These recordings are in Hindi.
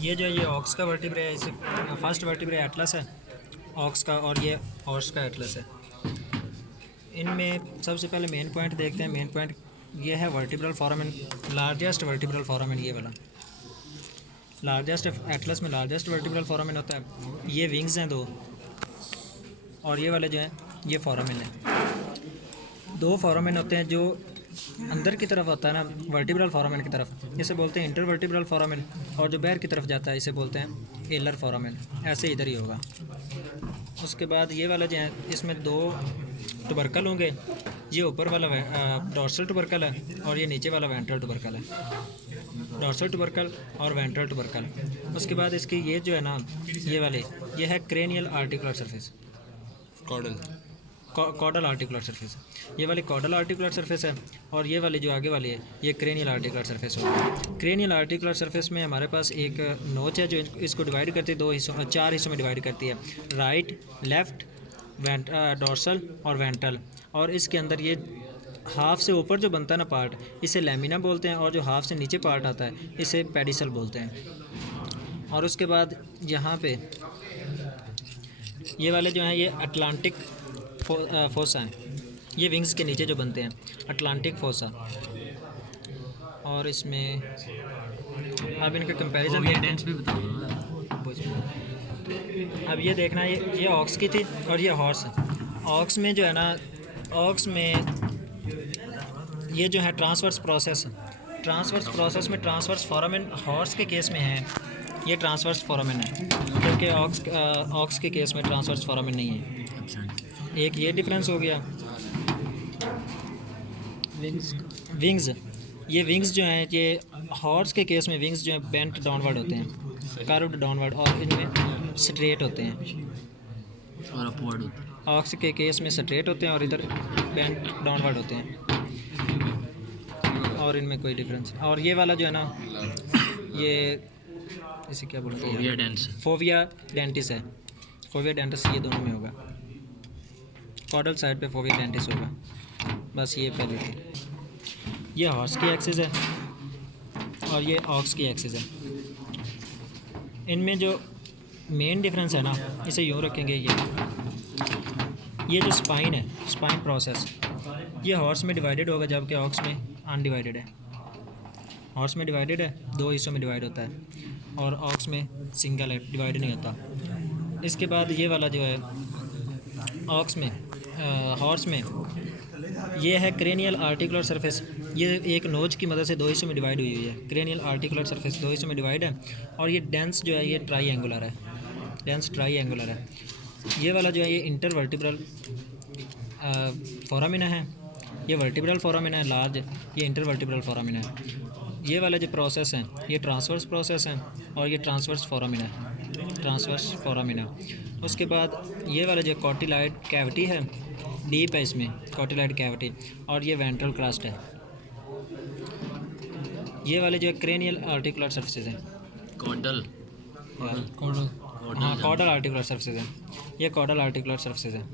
ये जो है ये ऑक्स का वर्टिब्रा है, इसे फर्स्ट वर्टिब्रा एटलस है ऑक्स का, और ये हॉर्स का एटलस है। इनमें सबसे पहले मेन पॉइंट देखते हैं। मेन पॉइंट ये है vertebral foramen, largest vertebral foramen ये वाला, लार्जेस्ट एटलस में लार्जेस्ट वर्टिब्रल फोरामेन होता है। ये विंग्स हैं दो, और ये वाले जो हैं ये फोरामेन है। दो फोरामेन होते हैं जो अंदर की तरफ होता है ना वर्टिब्रल फोरामेन की तरफ, इसे बोलते हैं इंटरवर्टिब्रल फोरामेन, और जो बाहर की तरफ जाता है इसे बोलते हैं एलर फोरामेन। ऐसे इधर ही होगा। उसके बाद ये वाला जो है इसमें दो टुबरकल होंगे। ये ऊपर वाला डॉर्सल टुबरकल है और ये नीचे वाला वेंट्रल टुबरकल है। डॉर्सल टुबरकल और वेंट्रल टुबरकल। उसके बाद इसकी ये जो है ना ये वाले ये है cranial articular surface, caudal articular surface. ये वाली कॉडल आर्टिकुलर सरफेस है, और ये वाली जो आगे वाली है ये क्रेनियल आर्टिकुलर सरफेस होगी। क्रेनियल आर्टिकुलर सरफेस में हमारे पास एक नोच है जो इसको डिवाइड करती है दो हिस्सों, चार हिस्सों में डिवाइड करती है, राइट, लेफ़्ट, डॉर्सल और वेंट्रल। और इसके अंदर ये हाफ से ऊपर जो बनता है ना पार्ट, इसे लैमिना बोलते हैं, और जो हाफ से नीचे पार्ट आता है इसे पेडिसल बोलते हैं। और उसके बाद यहाँ पे ये वाले जो हैं ये अटलांटिक फोसा हैं, ये विंग्स के नीचे जो बनते हैं अटलांटिक फोसा। और इसमें अब इनका कंपैरिजन भी बता दो। अब ये देखना, ये ऑक्स की थी और ये हॉर्स। ऑक्स में जो है ना, ऑक्स में ये जो है ट्रांसवर्स प्रोसेस में ट्रांसवर्स फोरामेन हॉर्स के केस में है, ये ट्रांसवर्स फोरामेन है, क्योंकि ऑक्स के केस में ट्रांसवर्स फोरामेन नहीं है। एक ये डिफरेंस हो गया। विंग्स ये विंग्स जो हैं ये हॉर्स के केस में विंग्स जो हैं बेंट डाउनवर्ड होते हैं, कर्व्ड डाउनवर्ड, और इनमें स्ट्रेट होते हैं। और अपवर्ड होता है। ऑक्स के केस में स्ट्रेट होते हैं और इधर बेंट डाउनवर्ड होते हैं, और इनमें कोई डिफरेंस। और ये वाला जो है ना ये इसे क्या बोलते हैं, फोविया डेंटिस है। फोविया डेंटिस ये दोनों में होगा, कॉडल साइड पे फोविया डेंटिस होगा। बस ये पहले थी। ये हॉर्स की एक्सिस है और ये ऑक्स की एक्सिस है। इनमें जो मेन डिफरेंस है ना इसे यूँ रखेंगे, ये जो स्पाइन है, स्पाइन प्रोसेस, ये हॉर्स में डिवाइडेड होगा जबकि ऑक्स में अनडिवाइडेड है। हॉर्स में डिवाइडेड है, दो हिस्सों में डिवाइड होता है, और ऑक्स में सिंगल है, डिवाइड नहीं होता। इसके बाद ये वाला जो है ऑक्स में हॉर्स में ये है क्रेनियल आर्टिकुलर सरफेस। ये एक नोच की मदद से दो हिस्सों में डिवाइड हुई है। क्रेनियल आर्टिकुलर सरफेस दो हिस्सों में डिवाइड है, और ये डेंस जो है ये ट्राईएंगुलर है, डेंस ट्राईएंगुलर है। ये वाला जो है ये इंटरवर्टिब्रल फोरामिना है, ये वर्टिब्रल फोरामिना है लार्ज, ये इंटरवर्टिब्रल फोरामिना है। ये वाले जो प्रोसेस हैं ये ट्रांसवर्स प्रोसेस हैं, और ये ट्रांसवर्स फोरामिना है, ट्रांसवर्स फोरामिना। उसके बाद ये वाला जो कॉटिलॉइड कैविटी है, डीप है इसमें कॉटिलॉइड कैविटी, और ये वेंट्रल क्रस्ट है। ये वाले जो क्रेनियल आर्टिकुलर सर्फेसेस हैं, कॉडल हाँ कॉडल आर्टिकुलर सर्फेसेस हैं, ये कॉडल आर्टिकुलर सर्फेसेस हैं।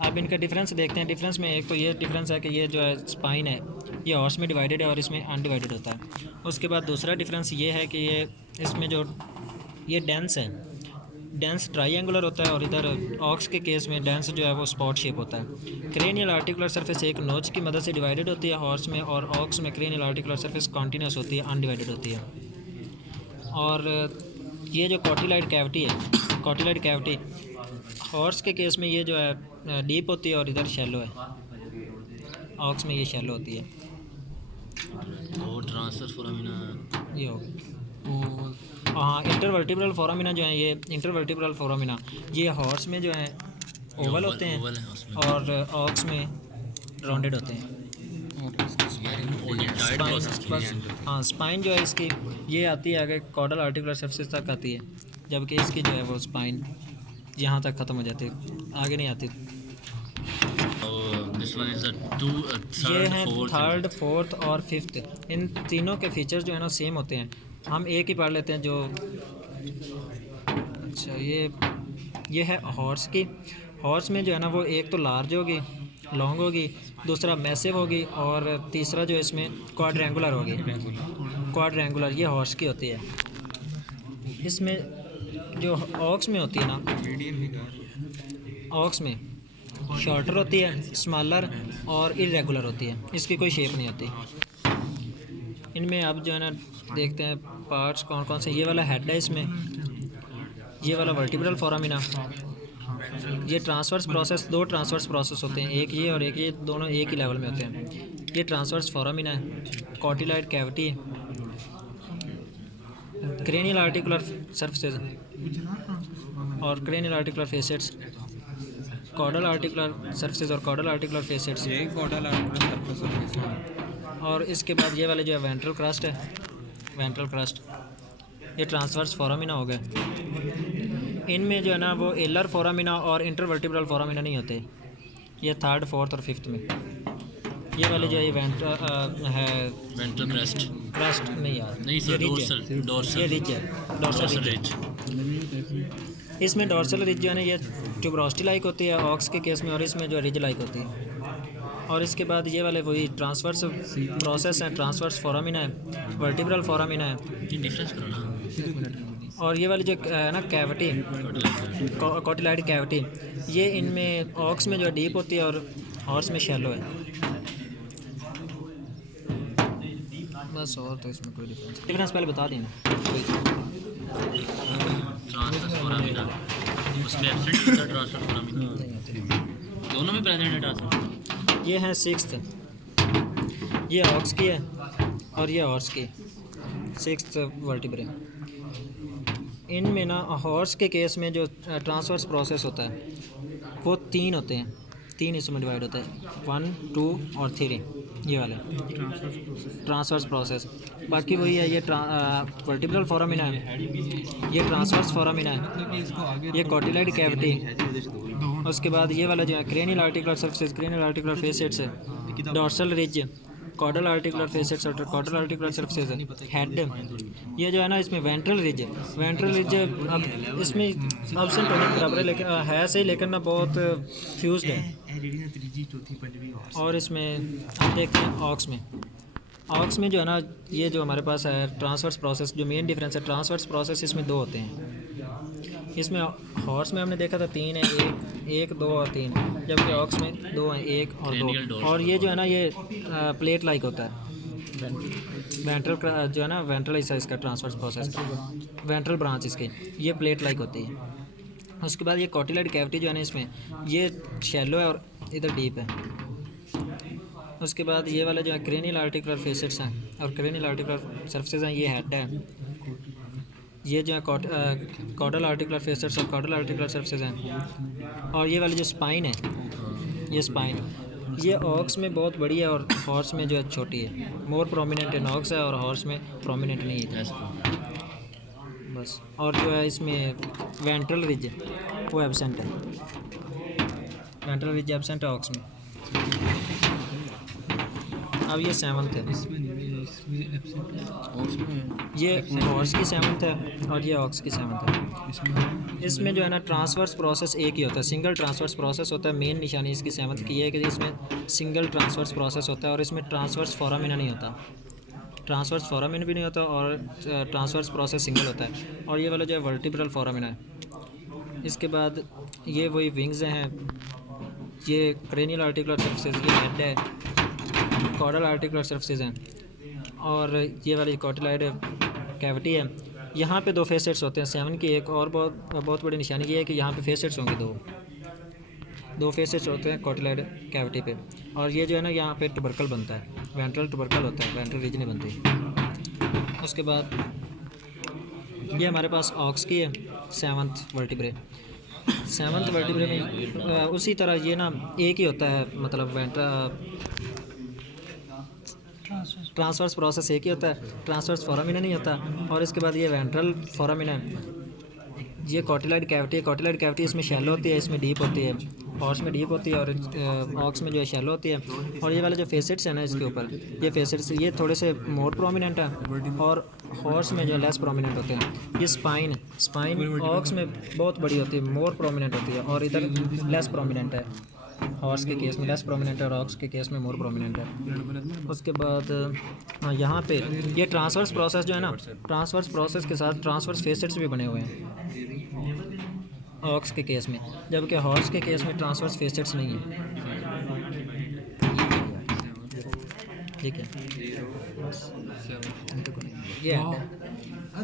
अब इनका डिफरेंस देखते हैं। डिफरेंस में एक तो ये डिफरेंस है कि ये जो है स्पाइन है ये हॉर्स में डिवाइडेड है और इसमें अनडिवाइडेड होता है। उसके बाद दूसरा डिफरेंस ये है कि ये इसमें जो ये डेंस है, डेंस ट्राईएंगुलर होता है, और इधर ऑक्स के केस में डेंस जो है वो स्पॉट शेप होता है। क्रेनियल आर्टिकुलर सरफेस एक नोच की मदद से डिवाइडेड होती है हॉर्स में, और ऑक्स में क्रेनियल आर्टिकुलर सरफेस कॉन्टीन्यूस होती है, अनडिवाइडेड होती है। और ये जो कॉटिलॉइड कैविटी है, कॉटिलॉइड कैविटी हॉर्स के केस में ये जो है डीप होती है और इधर शैलो है, ऑक्स में ये शैलो होती है। और ट्रांसवर्स फोरामिना ये हो हाँ इंटरवर्टिब्रल फोरामिना जो है ये इंटरवर्टिब्रल फोरामिना ये हॉर्स में जो है ओवल होते हैं, और ऑक्स में राउंडेड होते हैं। हाँ स्पाइन जो है इसकी ये आती है आगे कॉडल आर्टिकुलर सरफेस तक आती है, जबकि इसकी जो है वो स्पाइन यहाँ तक ख़त्म हो जाती है, आगे नहीं आती। ये हैं थर्ड, फोर्थ और फिफ्थ, इन तीनों के फीचर्स जो है ना सेम होते हैं। हम एक ही पढ़ लेते हैं जो अच्छा ये है हॉर्स की। हॉर्स में जो है ना वो एक तो लार्ज होगी, लॉन्ग होगी, दूसरा मैसिव होगी, और तीसरा जो इसमें क्वाड्रेंगुलर होगी। क्वाड्रेंगुलर ये हॉर्स की होती है। इसमें जो ऑक्स में होती है ना, ऑक्स में शॉर्टर होती है, स्मॉलर और इरेगुलर होती है, इसकी कोई शेप नहीं होती। इनमें अब जो है ना देखते हैं पार्ट्स कौन कौन से। ये वाला हेड है इसमें, ये वाला वर्टिब्रल फोरामिना। ये ट्रांसवर्स प्रोसेस, दो ट्रांसवर्स प्रोसेस होते हैं, एक ये और एक ये, दोनों एक ही लेवल में होते हैं। ये ट्रांसवर्स फोरामिना है, cotyloid cavity, cranial articular surfaces और cranial articular facets, caudal articular surfaces और कॉडल आर्टिकुलर फेसेट्स। और इसके बाद ये वाले जो है वेंट्रल क्रस्ट है, वेंट्रल क्रस्ट। ये ट्रांसवर्स फोरामिना हो गए। इनमें जो है ना वो एलर फोरामिना और इंटरवर्टिब्रल फोरामिना नहीं होते, ये थर्ड, फोर्थ और फिफ्थ में। ये वाले जो है वेंट्रल क्रस्ट क्रस्ट नहीं यार, नहीं सर, ये रिज है, डोर्सल ये रिज है, डोर्सल रिज। रिज। इसमें डोर्सल रिज जो है ना ये ट्यूबरोस्टी लाइक होती है ऑक्स के केस में, और इसमें जो रिज लाइक होती है। और इसके बाद ये वाले वही ट्रांसवर्स प्रोसेस हैं, ट्रांसवर्स फोरामिना है, वर्टिब्रल फोरामिना है। ये डिफरेंस करो ना। और ये वाली जो है ना कैविटी, कॉटिलॉइड कैविटी, ये इनमें ऑक्स में जो है डीप होती है और हॉर्स में शैलो है। बस और तो इसमें कोई डिफरेंस पहले बता दें ना। ट्रांसवर्स फोरामिना उसमें एब्सेंट होता है, ट्रांसवर्स फोरामिना दोनों में प्रेजेंट है ट्रांसवर्स। ये है सिक्स्थ, ये ऑक्स की है और ये हॉर्स की, सिक्स्थ वर्टिब्रे। इनमें ना हॉर्स के केस में जो ट्रांसवर्स प्रोसेस होता है वो तीन होते हैं, तीन हिस्सों में डिवाइड होता है, 1, 2 और 3, ये वाले ट्रांसवर्स प्रोसेस। बाकी वही है, ये वर्टिब्रल फोरामिना है, ये ट्रांसवर्स फोरामिना है, ये कॉटिलॉइड कैविटी। उसके बाद ये वाला जो है cranial articular surfaces, cranial articular facets है, dorsal ridge, caudal articular facets और कॉडल आर्टिकुलर सर्फेसेस है, हेड। ये जो है ना इसमें वेंट्रल रिज है, वेंट्रल रिज अब इसमें ऑप्शन होने के बराबर है, लेकिन है सही, लेकिन ना बहुत फ्यूज्ड है। और इसमें आप देखते हैं ऑक्स में, ऑक्स में जो है ना ये जो हमारे पास है ट्रांसवर्स प्रोसेस, जो मेन डिफरेंस है ट्रांसवर्स प्रोसेस इसमें दो होते हैं। इसमें हॉर्स में हमने देखा था 3 है, एक 2 और 3, जबकि ऑक्स में 2 हैं, 1 और 2। और ये जो है ना ये प्लेट लाइक होता है, वेंट्रल जो है ना वेंट्रल हिस्सा इसका ट्रांसवर्स प्रोसेस, वेंट्रल ब्रांच इसकी, ये प्लेट लाइक होती है। उसके बाद ये कॉटिलॉइड कैविटी जो है ना इसमें ये शैलो है और इधर डीप है। उसके बाद ये वाला जो है क्रेनियल आर्टिकुलर फेसेट्स हैं और क्रेनियल आर्टिकुलर सर्फेसेस हैं, ये हेड है। ये जो है कॉडल आर्टिकुलर फेसेट्स और कॉडल आर्टिकुलर सर्फेसेस हैं। और ये वाली जो स्पाइन है, ये स्पाइन, ये ऑक्स में बहुत बड़ी है और हॉर्स में जो है छोटी है, मोर प्रोमिनेंट इन ऑक्स है और हॉर्स में प्रोमिनेंट नहीं है बस। और जो है इसमें वेंट्रल रिज वो एब्सेंट है, वेंट्रल रिज एब्सेंट है ऑक्स में। अब ये 7th है, ये हॉर्स की 7th है और ये ऑक्स की 7th है। इसमें जो है ना ट्रांसवर्स प्रोसेस एक ही होता है, सिंगल ट्रांसवर्स प्रोसेस होता है। मेन निशानी इसकी 7th की है कि इसमें सिंगल ट्रांसवर्स प्रोसेस होता है और इसमें ट्रांसवर्स फोरामिना नहीं होता, ट्रांसवर्स फोरामिना भी नहीं होता और ट्रांसवर्स प्रोसेस सिंगल होता है। और ये वाला जो है वर्टिब्रल फोरामिना है। इसके बाद ये वही विंग्स हैं, ये क्रेनियल आर्टिकुलर सर्फेसेस, ये हेड है, कॉडल आर्टिकुलर सर्फेसेस हैं और ये वाली कॉटिलॉइड कैविटी है। यहाँ पे 2 फेसेट्स होते हैं 7 की। एक और बहुत बड़ी निशानी ये है कि यहाँ पे फेसेट्स होंगे, दो फेसेट्स होते हैं कॉटिलॉइड कैविटी पे। और ये जो है ना यहाँ पे ट्यूबरकल बनता है, वेंट्रल ट्यूबरकल होता है, वेंट्रल रिज नहीं बनती। उसके बाद ये हमारे पास ऑक्स की है 7th वर्टिब्रे। 7th वर्टिब्रे में उसी तरह ये ना एक ही होता है, मतलब ट्रांसवर्स प्रोसेस एक ही होता है, ट्रांसवर्स फोरामिना नहीं होता। और इसके बाद ये वेंट्रल फोरामिना, ये कॉटिलॉइड कैविटी है, कॉटिलॉइड कैविटी इसमें शैलो होती है, इसमें डीप होती है, हॉर्स में डीप होती है और ऑक्स में जो है शैलो होती है। और ये वाले जो फेसेट्स हैं ना इसके ऊपर, ये फेसेट्स ये थोड़े से मोर प्रोमिनेंट है और हॉर्स में जो लेस प्रोमिनेंट होते हैं। ये स्पाइन ऑक्स में बहुत बड़ी होती है, मोर प्रोमिनेंट होती है और इधर लेस प्रोमिनेंट है। हॉर्स के केस में लेस प्रोमिनेंट है और ऑक्स के केस में मोर प्रोमिनेंट है। उसके बाद हाँ यहाँ पे ये ट्रांसवर्स प्रोसेस जो है ना, ट्रांसवर्स प्रोसेस के साथ ट्रांसवर्स फेसेट्स भी बने हुए हैं ऑक्स के केस में, जबकि हॉर्स के केस में ट्रांसवर्स फेसेट्स नहीं है। ठीक है, ये है।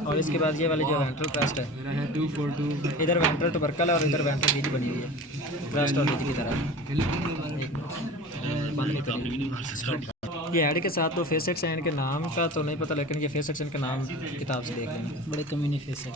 और इसके बाद ये वाली जो वेंट्रल क्रेस्ट है, मेरा है 242 इधर वेंट्रल टुबरकल है और इधर वेंट्रल रिज बनी हुई है क्रेस्ट और रिज की तरह। एक बंद नहीं करेंगे। ये हेड के साथ तो फेसेट्स हैं, इनके नाम का तो नहीं पता, लेकिन ये फेसेट्स इनका नाम किताब से देख लेना। बड़े कमीने फेस है।